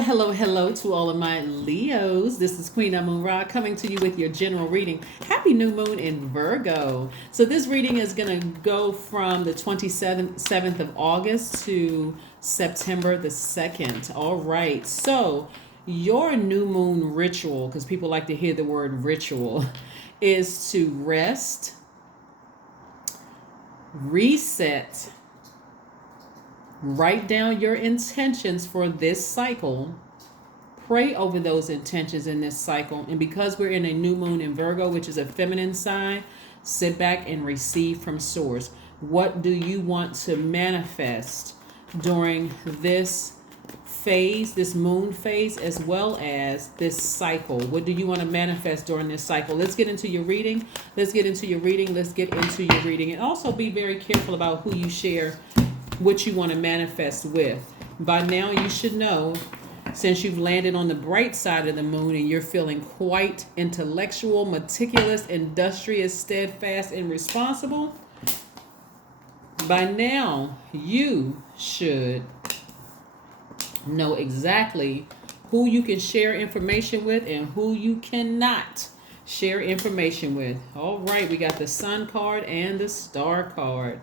Hello to all of my Leos. This is Queen Moon Ra coming to you with your general reading. Happy new moon in Virgo. So this reading is going to go from the 27th of August to September the 2nd. All right. So your new moon ritual, because people like to hear the word ritual, is to rest, reset, write down your intentions for this cycle. Pray over those intentions in this cycle. And because we're in a new moon in Virgo, which is a feminine sign, sit back and receive from source. What do you want to manifest during this phase, this moon phase, as well as this cycle? What do you want to manifest during this cycle? Let's get into your reading. And also be very careful about who you share what you want to manifest with. By now you should know, since you've landed on the bright side of the moon and you're feeling quite intellectual, meticulous, industrious, steadfast, and responsible, by now you should know exactly who you can share information with and who you cannot share information with. All right, we got the Sun card and the Star card.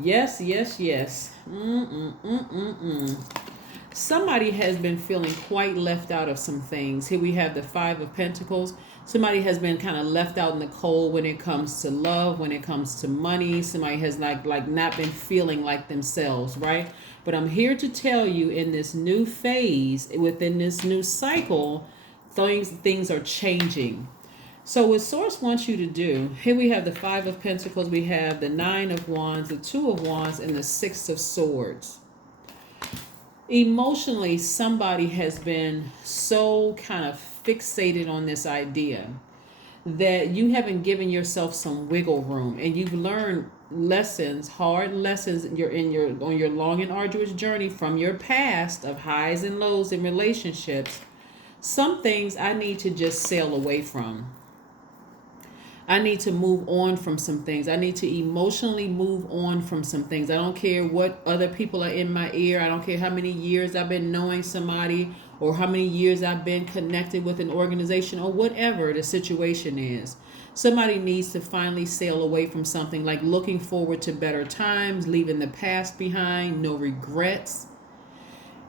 Yes. Somebody has been feeling quite left out of some things. Here we have the Five of Pentacles. Somebody has been kind of left out in the cold when it comes to love, when it comes to money. Somebody has like not been feeling like themselves, right? But I'm here to tell you, in this new phase, within this new cycle, things are changing. So what Source wants you to do, here we have the Five of Pentacles, we have the Nine of Wands, the Two of Wands, and the Six of Swords. Emotionally, somebody has been so kind of fixated on this idea that you haven't given yourself some wiggle room, and you've learned lessons, hard lessons, on your long and arduous journey from your past of highs and lows in relationships. Some things I need to just sail away from. I need to move on from some things. I need to emotionally move on from some things. I don't care what other people are in my ear. I don't care how many years I've been knowing somebody or how many years I've been connected with an organization or whatever the situation is. Somebody needs to finally sail away from something, like looking forward to better times, leaving the past behind, no regrets.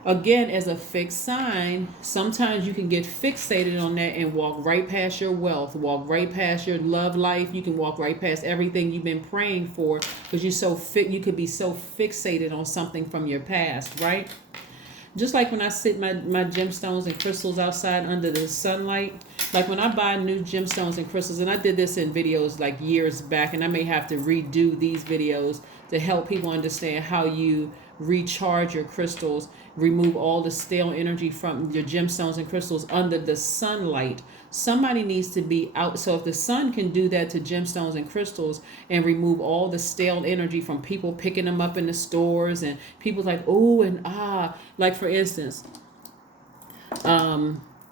Again, as a fixed sign, sometimes you can get fixated on that and walk right past your wealth, walk right past your love life. You can walk right past everything you've been praying for because you could be so fixated on something from your past, right? Just like when I sit my gemstones and crystals outside under the sunlight, like when I buy new gemstones and crystals, and I did this in videos like years back, and I may have to redo these videos to help people understand how you recharge your crystals, remove all the stale energy from your gemstones and crystals under the sunlight. Somebody needs to be out. So if the sun can do that to gemstones and crystals and remove all the stale energy from people picking them up in the stores and people like, oh, and like for instance,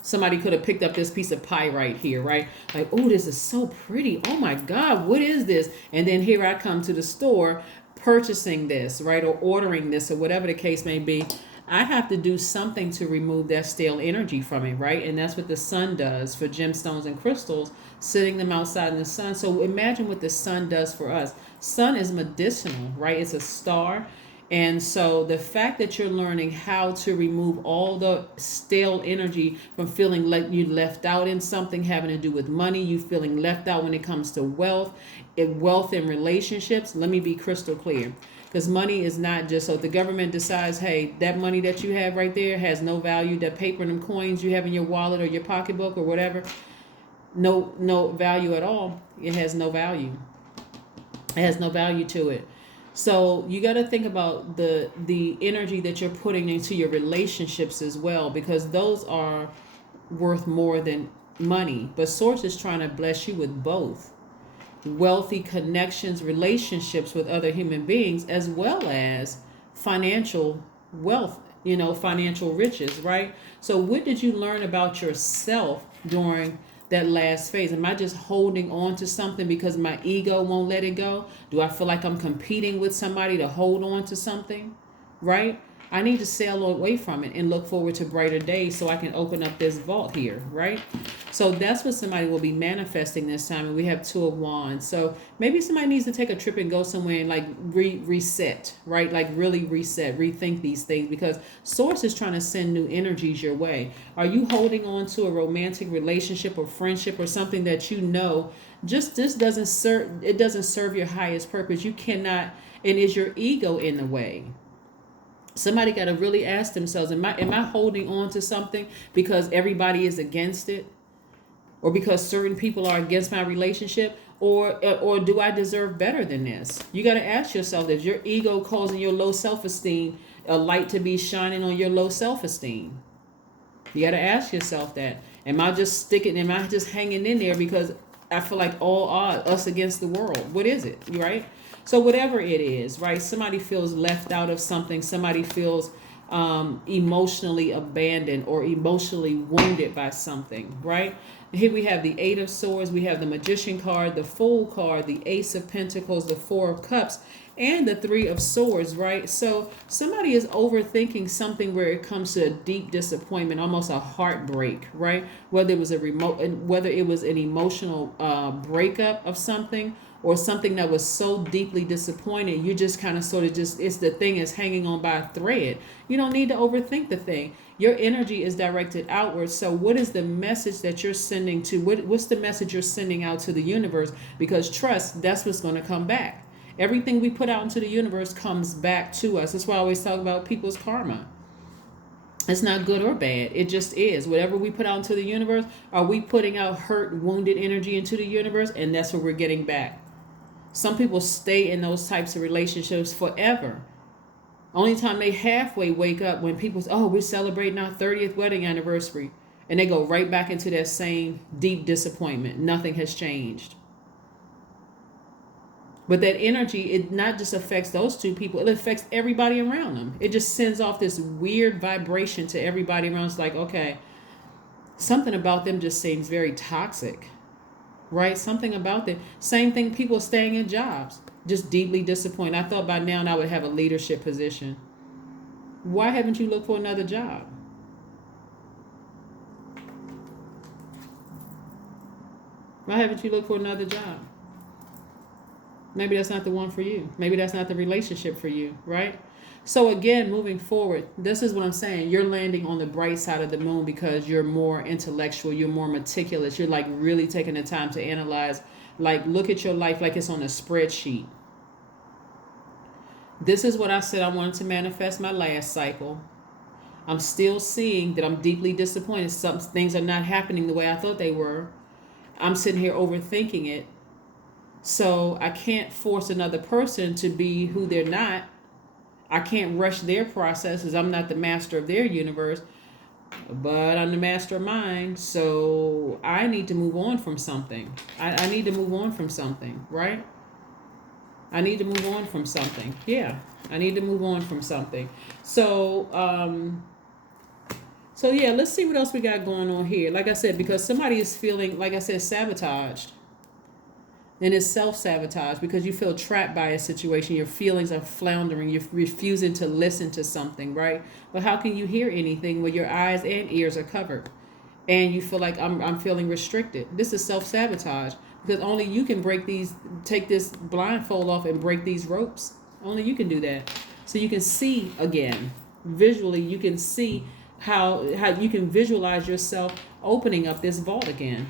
somebody could have picked up this piece of pie right here, right? Like, oh, this is so pretty. Oh my God, what is this? And then here I come to the store purchasing this, right? Or ordering this or whatever the case may be. I have to do something to remove that stale energy from it, right? And that's what the sun does for gemstones and crystals, sitting them outside in the sun. So imagine what the sun does for us. Sun is medicinal, right? It's a star. And so the fact that you're learning how to remove all the stale energy from feeling like you left out in something having to do with money, you feeling left out when it comes to wealth and relationships. Let me be crystal clear. Because money is not just, so if the government decides, hey, that money that you have right there has no value, that paper and them coins you have in your wallet or your pocketbook or whatever, no value at all. It has no value. It has no value to it. So you got to think about the energy that you're putting into your relationships as well, because those are worth more than money. But Source is trying to bless you with both. Wealthy connections, relationships with other human beings, as well as financial wealth, financial riches, right? So what did you learn about yourself during that last phase? Am I just holding on to something because my ego won't let it go? Do I feel like I'm competing with somebody to hold on to something, right? I need to sail away from it and look forward to brighter days so I can open up this vault here, right? So that's what somebody will be manifesting this time. And we have Two of Wands. So maybe somebody needs to take a trip and go somewhere and like reset, right? Like really reset, rethink these things, because Source is trying to send new energies your way. Are you holding on to a romantic relationship or friendship or something that you know just this doesn't serve, it doesn't serve your highest purpose? You cannot, and is your ego in the way? Somebody got to really ask themselves, am I holding on to something because everybody is against it? Or because certain people are against my relationship, or do I deserve better than this? You got to ask yourself, is your ego causing your low self-esteem a light to be shining on your low self-esteem? You got to ask yourself that. Am I just hanging in there because I feel like all odds, us against the world? What is it, right? So whatever it is, right? Somebody feels left out of something. Somebody feels emotionally abandoned or emotionally wounded by something, right? Here we have the Eight of Swords, we have the Magician card, the Fool card, the Ace of Pentacles, the Four of Cups, and the Three of Swords, right? So somebody is overthinking something where it comes to a deep disappointment, almost a heartbreak, right? Whether it was an emotional breakup of something, or something that was so deeply disappointed, you just kind of it's the thing is hanging on by a thread. You don't need to overthink the thing. Your energy is directed outwards. So what is the message that you're sending to, what's the message you're sending out to the universe? Because trust, that's what's going to come back. Everything we put out into the universe comes back to us. That's why I always talk about people's karma. It's not good or bad. It just is. Whatever we put out into the universe, are we putting out hurt, wounded energy into the universe? And that's what we're getting back. Some people stay in those types of relationships forever. Only time they halfway wake up when people say, oh, we're celebrating our 30th wedding anniversary. And they go right back into that same deep disappointment. Nothing has changed. But that energy, it not just affects those two people, it affects everybody around them. It just sends off this weird vibration to everybody around. It's like, okay, something about them just seems very toxic. Right? Something about that. Same thing, people staying in jobs, just deeply disappointed. I thought by now I would have a leadership position. Why haven't you looked for another job? Why haven't you looked for another job? Maybe that's not the one for you. Maybe that's not the relationship for you, right? So again, moving forward, this is what I'm saying. You're landing on the bright side of the moon because you're more intellectual. You're more meticulous. You're like really taking the time to analyze, like look at your life like it's on a spreadsheet. This is what I said I wanted to manifest my last cycle. I'm still seeing that I'm deeply disappointed. Some things are not happening the way I thought they were. I'm sitting here overthinking it. So I can't force another person to be who they're not. I can't rush their processes. I'm not the master of their universe, but I'm the master of mine. So I need to move on from something. I need to move on from something, right? I need to move on from something. Yeah, I need to move on from something. So yeah, let's see what else we got going on here. Like I said, because somebody is feeling, like I said, sabotaged. And it's self-sabotage because you feel trapped by a situation. Your feelings are floundering. You're refusing to listen to something, right? But how can you hear anything when your eyes and ears are covered? And you feel like I'm feeling restricted. This is self-sabotage because only you can take this blindfold off and break these ropes. Only you can do that. So you can see again. Visually, you can see how you can visualize yourself opening up this vault again.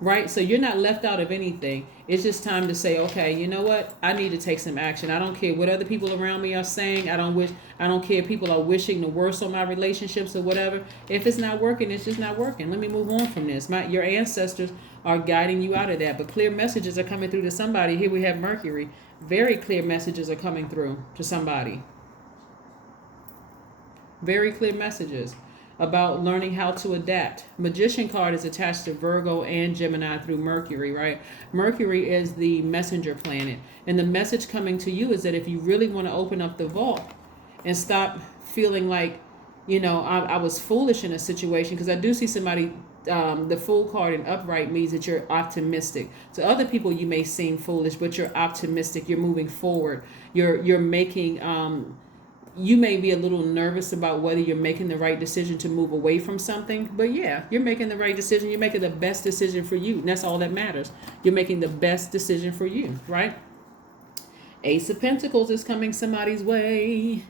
Right? So you're not left out of anything. It's just time to say, okay, you know what? I need to take some action. I don't care what other people around me are saying. I don't care if people are wishing the worst on my relationships or whatever. If it's not working, it's just not working. Let me move on from this. Your ancestors are guiding you out of that. But clear messages are coming through to somebody. Here we have Mercury. Very clear messages are coming through to somebody. Very clear messages about learning how to adapt. Magician card is attached to Virgo and Gemini through Mercury, right? Mercury is the messenger planet. And the message coming to you is that if you really want to open up the vault and stop feeling like, I was foolish in a situation, because I do see somebody The Fool card in upright means that you're optimistic. To other people, you may seem foolish, but you're optimistic. You're moving forward. You're making. You may be a little nervous about whether you're making the right decision to move away from something, but yeah, you're making the right decision. You're making the best decision for you. And that's all that matters. You're making the best decision for you, right? Ace of Pentacles is coming somebody's way.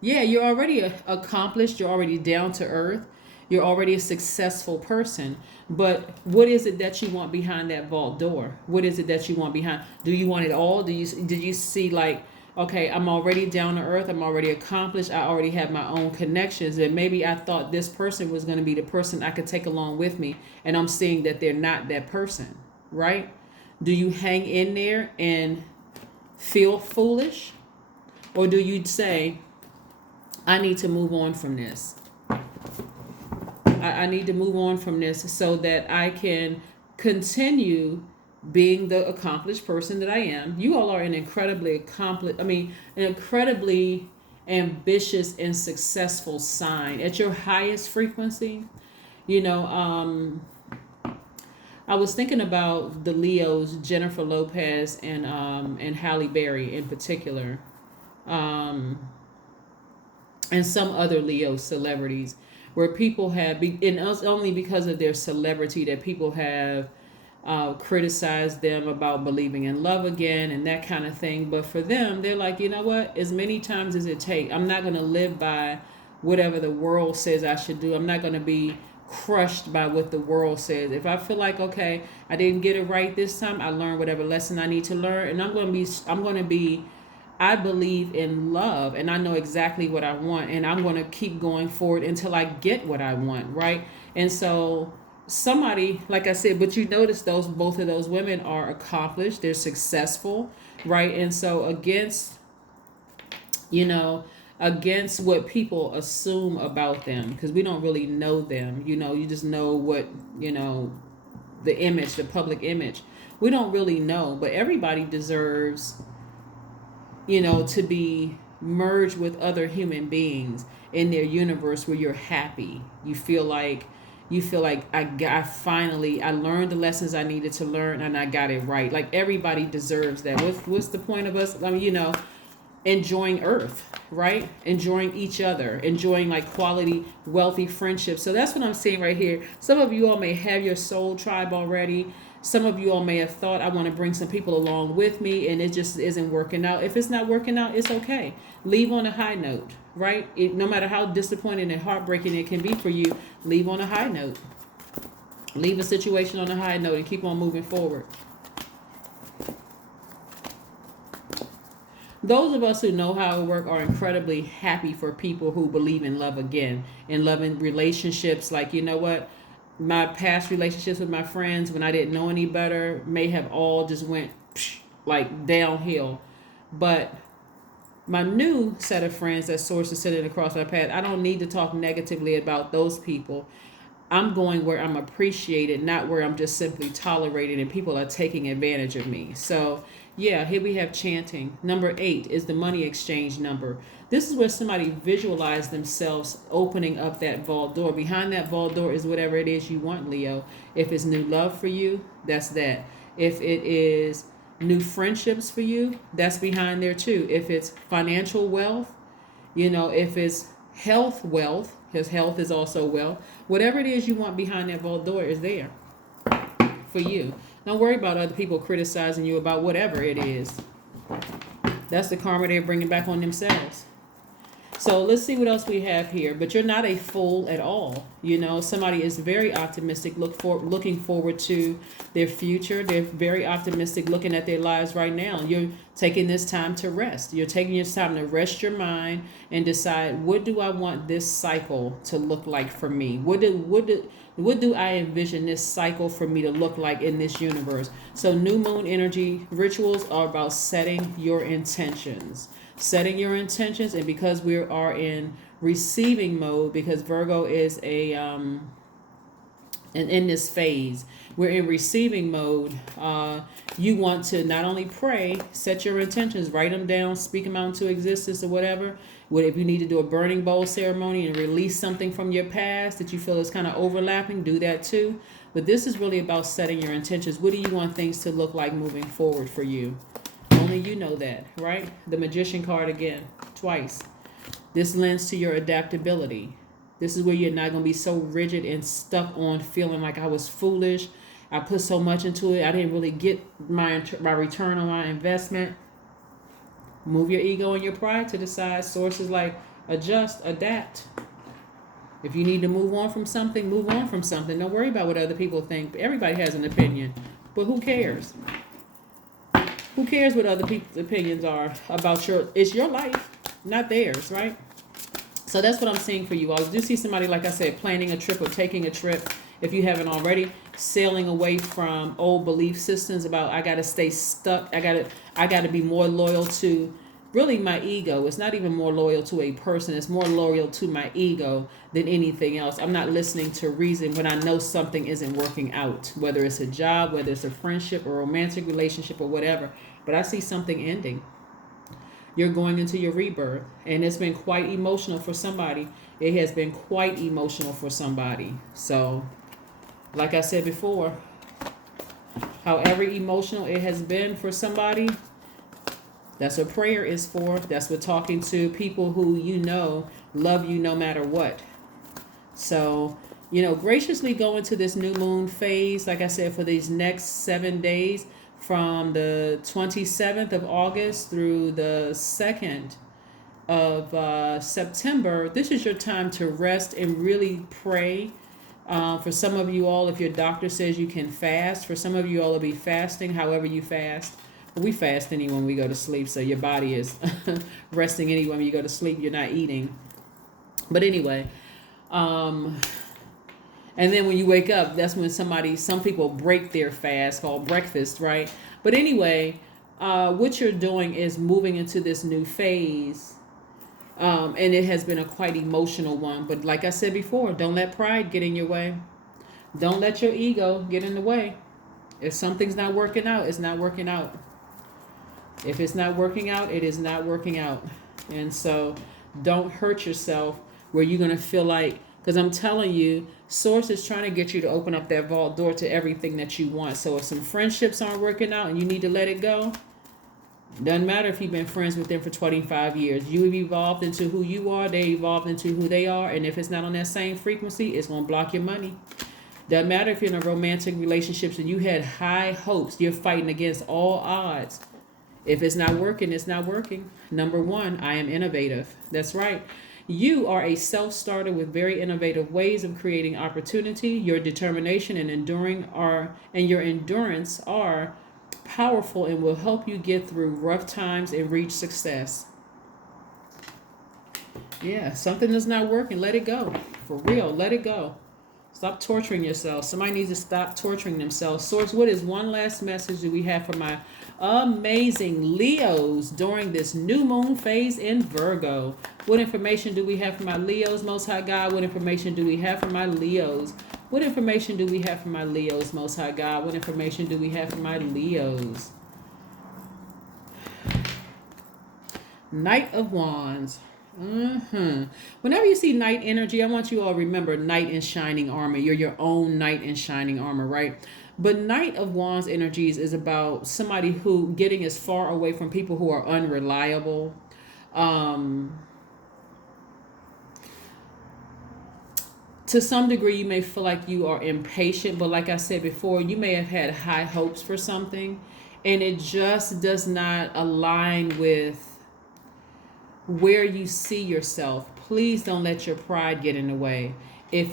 Yeah, you're already accomplished. You're already down to earth. You're already a successful person. But what is it that you want behind that vault door? What is it that you want behind? Do you want it all? Did you see like, okay, I'm already down to earth. I'm already accomplished. I already have my own connections. And maybe I thought this person was going to be the person I could take along with me. And I'm seeing that they're not that person, right? Do you hang in there and feel foolish? Or do you say, I need to move on from this? I need to move on from this so that I can continue being the accomplished person that I am. You all are an incredibly an incredibly ambitious and successful sign at your highest frequency. You know, I was thinking about the Leos, Jennifer Lopez and Halle Berry in particular, and some other Leo celebrities, where people have, and it's only because of their celebrity that people have criticized them about believing in love again and that kind of thing. But for them, they're like, you know what? As many times as it takes, I'm not going to live by whatever the world says I should do. I'm not going to be crushed by what the world says. If I feel like, okay, I didn't get it right this time, I learned whatever lesson I need to learn, and I'm going to be I believe in love, and I know exactly what I want, and I'm going to keep going forward until I get what I want, right? And so somebody, like I said, but you notice both of those women are accomplished, they're successful, right? And so against what people assume about them, because we don't really know them, you just know what, the public image. We don't really know, but everybody deserves, to be merged with other human beings in their universe where you're happy. You feel like I learned the lessons I needed to learn and I got it right. Like everybody deserves that. What's the point of us? Enjoying Earth, right? Enjoying each other, enjoying like quality, wealthy friendships. So that's what I'm seeing right here. Some of you all may have your soul tribe already. Some of you all may have thought, I want to bring some people along with me, and it just isn't working out. If it's not working out, it's okay. Leave on a high note, right? No matter how disappointing and heartbreaking it can be for you, leave on a high note. Leave a situation on a high note and keep on moving forward. Those of us who know how it works are incredibly happy for people who believe in love again, and love in relationships. Like, you know what? My past relationships with my friends when I didn't know any better may have all just went like downhill. But my new set of friends that source is sitting across my path, I don't need to talk negatively about those people. I'm going where I'm appreciated, not where I'm just simply tolerated and people are taking advantage of me. So yeah, here we have chanting. Number 8 is the money exchange number. This is where somebody visualized themselves opening up that vault door. Behind that vault door is whatever it is you want, Leo. If it's new love for you, that's that. If it is new friendships for you, that's behind there too. If it's financial wealth, if it's health wealth, because health is also wealth. Whatever it is you want behind that vault door is there for you. Don't worry about other people criticizing you about whatever it is. That's the karma they're bringing back on themselves. So let's see what else we have here. But you're not a fool at all. Somebody is very optimistic, looking forward to their future. They're very optimistic looking at their lives right now. You're taking this time to rest. You're taking this time to rest your mind and decide, what do I want this cycle to look like for me? What do I envision this cycle for me to look like in this universe? So new moon energy rituals are about setting your intentions. And because we are in receiving mode, because Virgo is an And in this phase, we're in receiving mode. You want to not only pray, set your intentions, write them down, speak them out into existence or whatever. If you need to do a burning bowl ceremony and release something from your past that you feel is kind of overlapping, do that too. But this is really about setting your intentions. What do you want things to look like moving forward for you? Only you know that, right? The Magician card again, twice. This lends to your adaptability. This is where you're not going to be so rigid and stuck on feeling like I was foolish. I put so much into it. I didn't really get my return on my investment. Move your ego and your pride to the side. Sources like adjust, adapt. If you need to move on from something, move on from something. Don't worry about what other people think. Everybody has an opinion. But who cares? Who cares what other people's opinions are about it's your life, not theirs, right? So that's what I'm seeing for you all. I do see somebody, like I said, planning a trip or taking a trip, if you haven't already, sailing away from old belief systems about I got to stay stuck. I got to be more loyal to really my ego. It's not even more loyal to a person. It's more loyal to my ego than anything else. I'm not listening to reason when I know something isn't working out, whether it's a job, whether it's a friendship or romantic relationship or whatever. But I see something ending. You're going into your rebirth, and it's been quite emotional for somebody. It has been quite emotional for somebody. So, like I said before, however emotional it has been for somebody, that's what prayer is for. That's what talking to people who you know love you no matter what. So, graciously go into this new moon phase, like I said, for these next 7 days. From the 27th of August through the 2nd of September, this is your time to rest and really pray. For some of you all, if your doctor says you can fast, for some of you all will be fasting, however you fast. We fast anyway when we go to sleep, so your body is resting anyway when you go to sleep. You're not eating. But anyway, and then when you wake up, that's when some people break their fast, called breakfast, right? But anyway, what you're doing is moving into this new phase. And it has been a quite emotional one. But like I said before, don't let pride get in your way. Don't let your ego get in the way. If something's not working out, it's not working out. If it's not working out, it is not working out. And so don't hurt yourself where you're going to feel like, because I'm telling you, Source is trying to get you to open up that vault door to everything that you want. So if some friendships aren't working out and you need to let it go, doesn't matter if you've been friends with them for 25 years. You have evolved into who you are. They evolved into who they are. And if it's not on that same frequency, it's going to block your money. Doesn't matter if you're in a romantic relationship and you had high hopes. You're fighting against all odds. If it's not working, it's not working. Number one, I am innovative. That's right. You are a self-starter with very innovative ways of creating opportunity. Your determination and your endurance are powerful and will help you get through rough times and reach success. Yeah, something is not working. Let it go. For real, let it go. Stop torturing yourself. Somebody needs to stop torturing themselves. Source, what is one last message that we have for my amazing Leos during this new moon phase in Virgo? What information do we have for my Leos, Most High God? What information do we have for my Leos? What information do we have for my Leos, Most High God? What information do we have for my Leos? Knight of Wands. Whenever you see knight energy, I want you all to remember knight in shining armor. You're your own knight in shining armor, right? But Knight of Wands energies is about somebody who getting as far away from people who are unreliable. To some degree, you may feel like you are impatient, but like I said before, you may have had high hopes for something, and it just does not align with where you see yourself. Please don't let your pride get in the way. If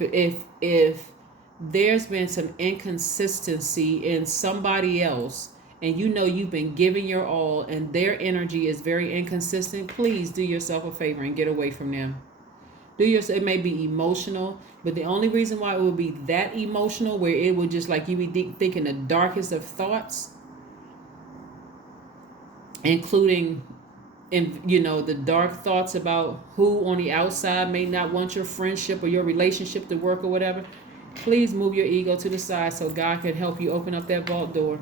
there's been some inconsistency in somebody else and you know you've been giving your all and their energy is very inconsistent, please do yourself a favor and get away from them. It may be emotional, but the only reason why it would be that emotional, where it would just like you be thinking the darkest of thoughts, including the dark thoughts about who on the outside may not want your friendship or your relationship to work or whatever, Please move your ego to the side so God can help you open up that vault door.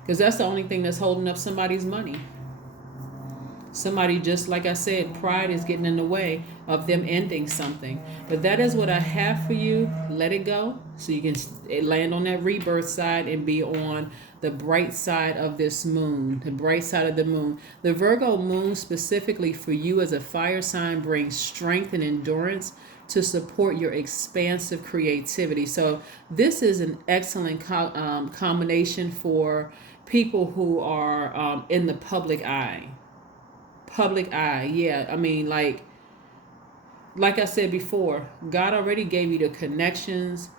Because that's the only thing that's holding up somebody's money. Somebody, just like I said, pride is getting in the way of them ending something. But that is what I have for you. Let it go so you can land on that rebirth side and be on the bright side of this moon, the bright side of the moon. The Virgo moon specifically for you as a fire sign brings strength and endurance to support your expansive creativity. So this is an excellent combination for people who are in the public eye. Public eye, yeah. I mean, like I said before, God already gave you the connections,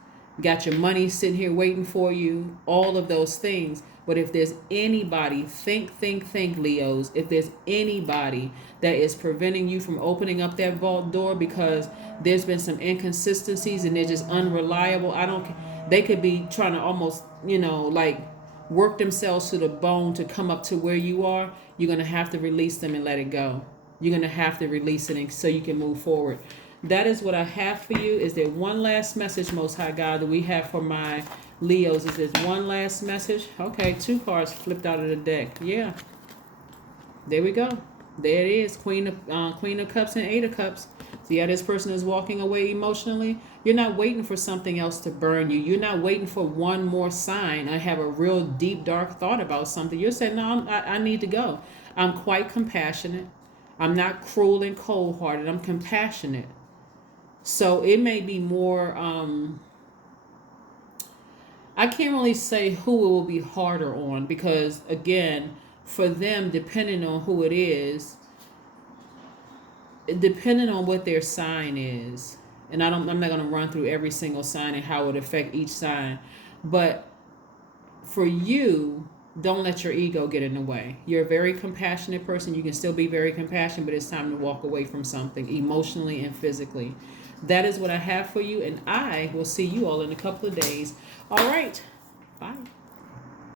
got your money sitting here waiting for you, all of those things. But if there's anybody, think, Leos, if there's anybody that is preventing you from opening up that vault door because there's been some inconsistencies and they're just unreliable, they could be trying to almost, like work themselves to the bone to come up to where you are. You're going to have to release them and let it go. You're going to have to release it so you can move forward. That is what I have for you. Is there one last message, Most High God, that we have for my Leos? Is there one last message? Okay, 2 cards flipped out of the deck. Yeah. There we go. There it is. Queen of Cups and 8 of Cups. See how this person is walking away emotionally? You're not waiting for something else to burn you. You're not waiting for one more sign. I have a real deep, dark thought about something. You're saying, no, I need to go. I'm quite compassionate. I'm not cruel and cold-hearted. I'm compassionate. So it may be more, I can't really say who it will be harder on because, again, for them, depending on who it is, depending on what their sign is, and I'm not going to run through every single sign and how it would affect each sign, but for you, don't let your ego get in the way. You're a very compassionate person. You can still be very compassionate, but it's time to walk away from something emotionally and physically. That is what I have for you, and I will see you all in a couple of days. All right. Bye.